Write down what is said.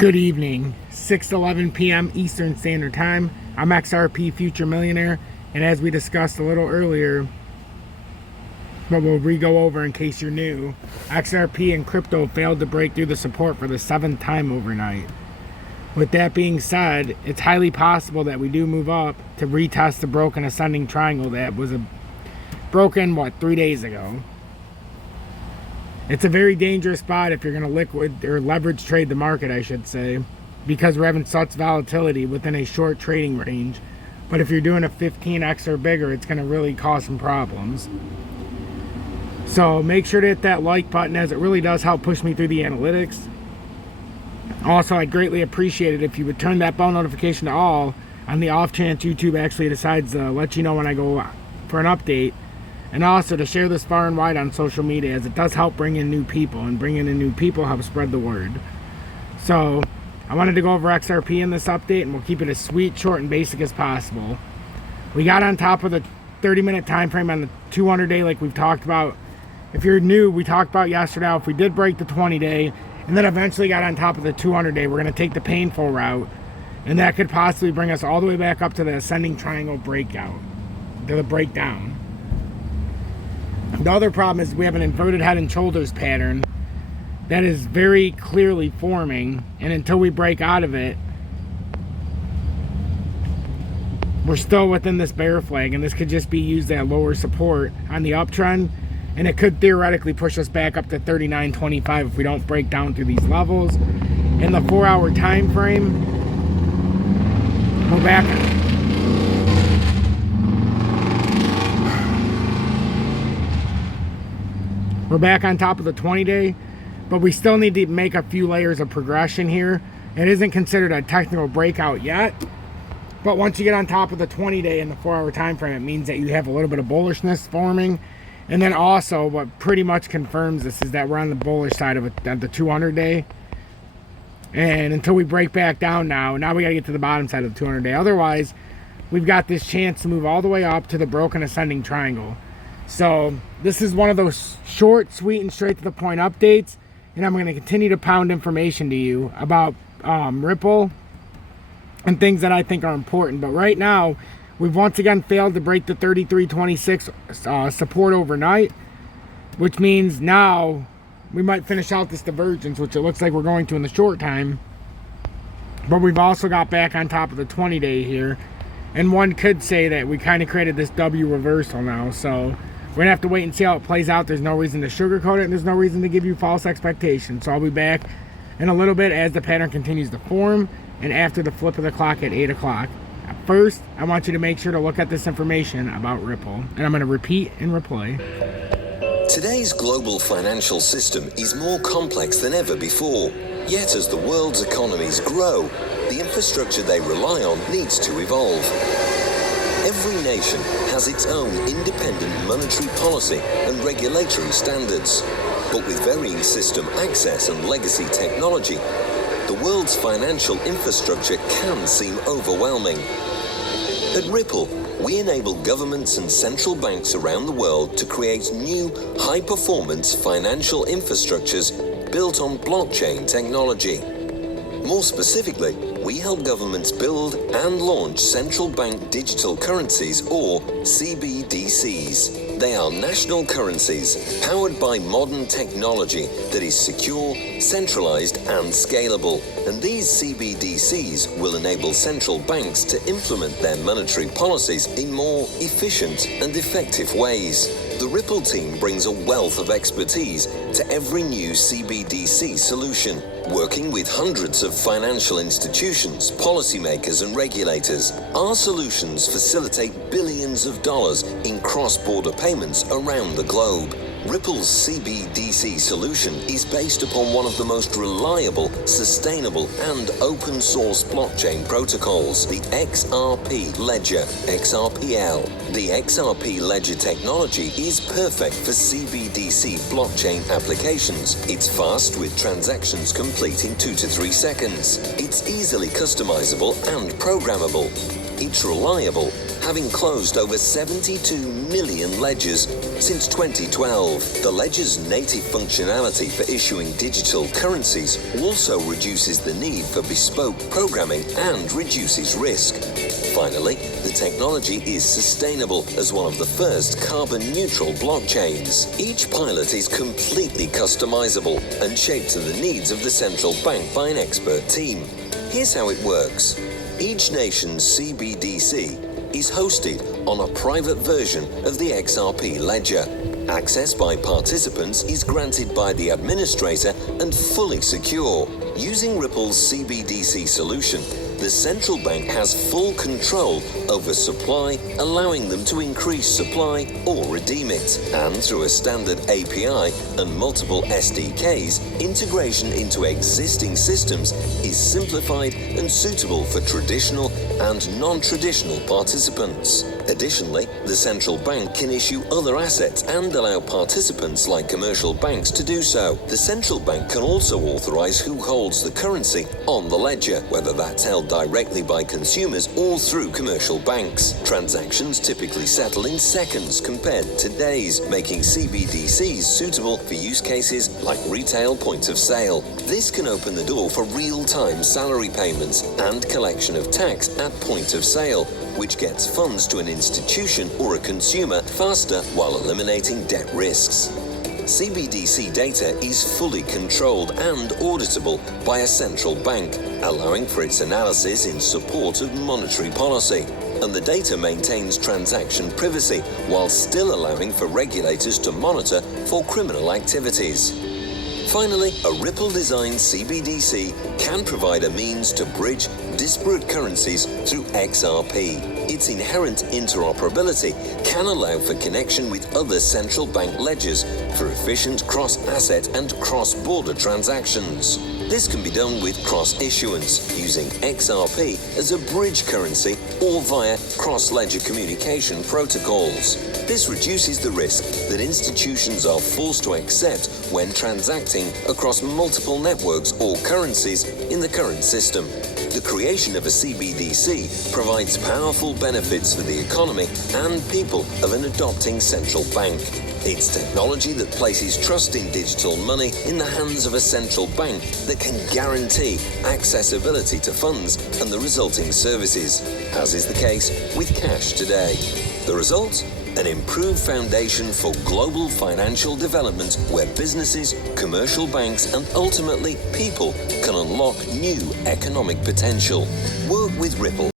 Good evening, 6:11 p.m. Eastern Standard Time. I'm XRP Future Millionaire, and as we discussed a little earlier, but we'll re-go over in case you're new, XRP and crypto failed to break through the support for the 7th time overnight. With that being said, it's highly possible that we do move up to retest the broken ascending triangle that was broken, 3 days ago. It's a very dangerous spot if you're going to liquid or leverage trade the market, I should say, because we're having such volatility within a short trading range. But if you're doing a 15x or bigger, it's going to really cause some problems. So make sure to hit that like button, as it really does help push me through the analytics. Also, I'd greatly appreciate it if you would turn that bell notification to all on the off chance YouTube actually decides to let you know when I go for an update. And also to share this far and wide on social media, as it does help bring in new people, and bringing in new people helps spread the word. So I wanted to go over XRP in this update, and we'll keep it as sweet, short, and basic as possible. We got on top of the 30-minute time frame on the 200-day like we've talked about. If you're new, we talked about yesterday if we did break the 20-day and then eventually got on top of the 200-day, we're going to take the painful route, and that could possibly bring us all the way back up to the ascending triangle breakout, to the breakdown. The other problem is we have an inverted head and shoulders pattern that is very clearly forming, and until we break out of it, we're still within this bear flag, and this could just be used as lower support on the uptrend, and it could theoretically push us back up to 39.25 if we don't break down through these levels. In the 4-hour time frame, we're back. We're back on top of the 20-day, but we still need to make a few layers of progression here. It isn't considered a technical breakout yet, but once you get on top of the 20-day in the 4-hour time frame, it means that you have a little bit of bullishness forming. And then also, what pretty much confirms this is that we're on the bullish side of it at the 200-day. And until we break back down now we got to get to the bottom side of the 200-day. Otherwise, we've got this chance to move all the way up to the broken ascending triangle. So this is one of those short, sweet, and straight to the point updates, and I'm going to continue to pound information to you about Ripple and things that I think are important. But right now, we've once again failed to break the 33.26 support overnight, which means now we might finish out this divergence, which it looks like we're going to in the short time. But we've also got back on top of the 20-day here, and one could say that we kind of created this W reversal now. So we're going to have to wait and see how it plays out. There's no reason to sugarcoat it, and there's no reason to give you false expectations. So I'll be back in a little bit as the pattern continues to form, and after the flip of the clock at 8 o'clock. First, I want you to make sure to look at this information about Ripple, and I'm going to repeat and replay. Today's global financial system is more complex than ever before. Yet as the world's economies grow, the infrastructure they rely on needs to evolve. Every nation has its own independent monetary policy and regulatory standards. But with varying system access and legacy technology, the world's financial infrastructure can seem overwhelming. At Ripple, we enable governments and central banks around the world to create new, high-performance financial infrastructures built on blockchain technology. More specifically, we help governments build and launch central bank digital currencies, or CBDCs. They are national currencies powered by modern technology that is secure, centralized, and scalable. And these CBDCs will enable central banks to implement their monetary policies in more efficient and effective ways. The Ripple team brings a wealth of expertise to every new CBDC solution, working with hundreds of financial institutions, policymakers, and regulators. Our solutions facilitate billions of dollars in cross-border payments around the globe. Ripple's CBDC solution is based upon one of the most reliable, sustainable, and open-source blockchain protocols, the XRP Ledger, XRPL. The XRP Ledger technology is perfect for CBDC blockchain applications. It's fast, with transactions complete in 2 to 3 seconds. It's easily customizable and programmable. It's reliable, having closed over 72 million ledgers Since 2012, the ledger's native functionality for issuing digital currencies also reduces the need for bespoke programming and reduces risk. Finally, the technology is sustainable as one of the first carbon-neutral blockchains. Each pilot is completely customizable and shaped to the needs of the central bank by an expert team. Here's how it works. Each nation's CBDC is hosted on a private version of the XRP ledger. Access by participants is granted by the administrator and fully secure. Using Ripple's CBDC solution, the central bank has full control over supply, allowing them to increase supply or redeem it. And through a standard API and multiple SDKs, integration into existing systems is simplified and suitable for traditional and non-traditional participants. Additionally, the central bank can issue other assets and allow participants like commercial banks to do so. The central bank can also authorize who holds the currency on the ledger, whether that's held directly by consumers or through commercial banks. Transactions typically settle in seconds compared to days, making CBDCs suitable for use cases like retail point of sale. This can open the door for real-time salary payments and collection of tax at point of sale, which gets funds to an institution or a consumer faster while eliminating debt risks. CBDC data is fully controlled and auditable by a central bank, allowing for its analysis in support of monetary policy. And the data maintains transaction privacy while still allowing for regulators to monitor for criminal activities. Finally, a Ripple-designed CBDC can provide a means to bridge disparate currencies through XRP. Its inherent interoperability can allow for connection with other central bank ledgers for efficient cross-asset and cross-border transactions. This can be done with cross-issuance, using XRP as a bridge currency or via cross-ledger communication protocols. This reduces the risk that institutions are forced to accept when transacting across multiple networks or currencies in the current system. The creation of a CBDC provides powerful benefits for the economy and people of an adopting central bank. It's technology that places trust in digital money in the hands of a central bank that can guarantee accessibility to funds and the resulting services, as is the case with cash today. The result? An improved foundation for global financial development where businesses, commercial banks, and ultimately people can unlock new economic potential. Work with Ripple.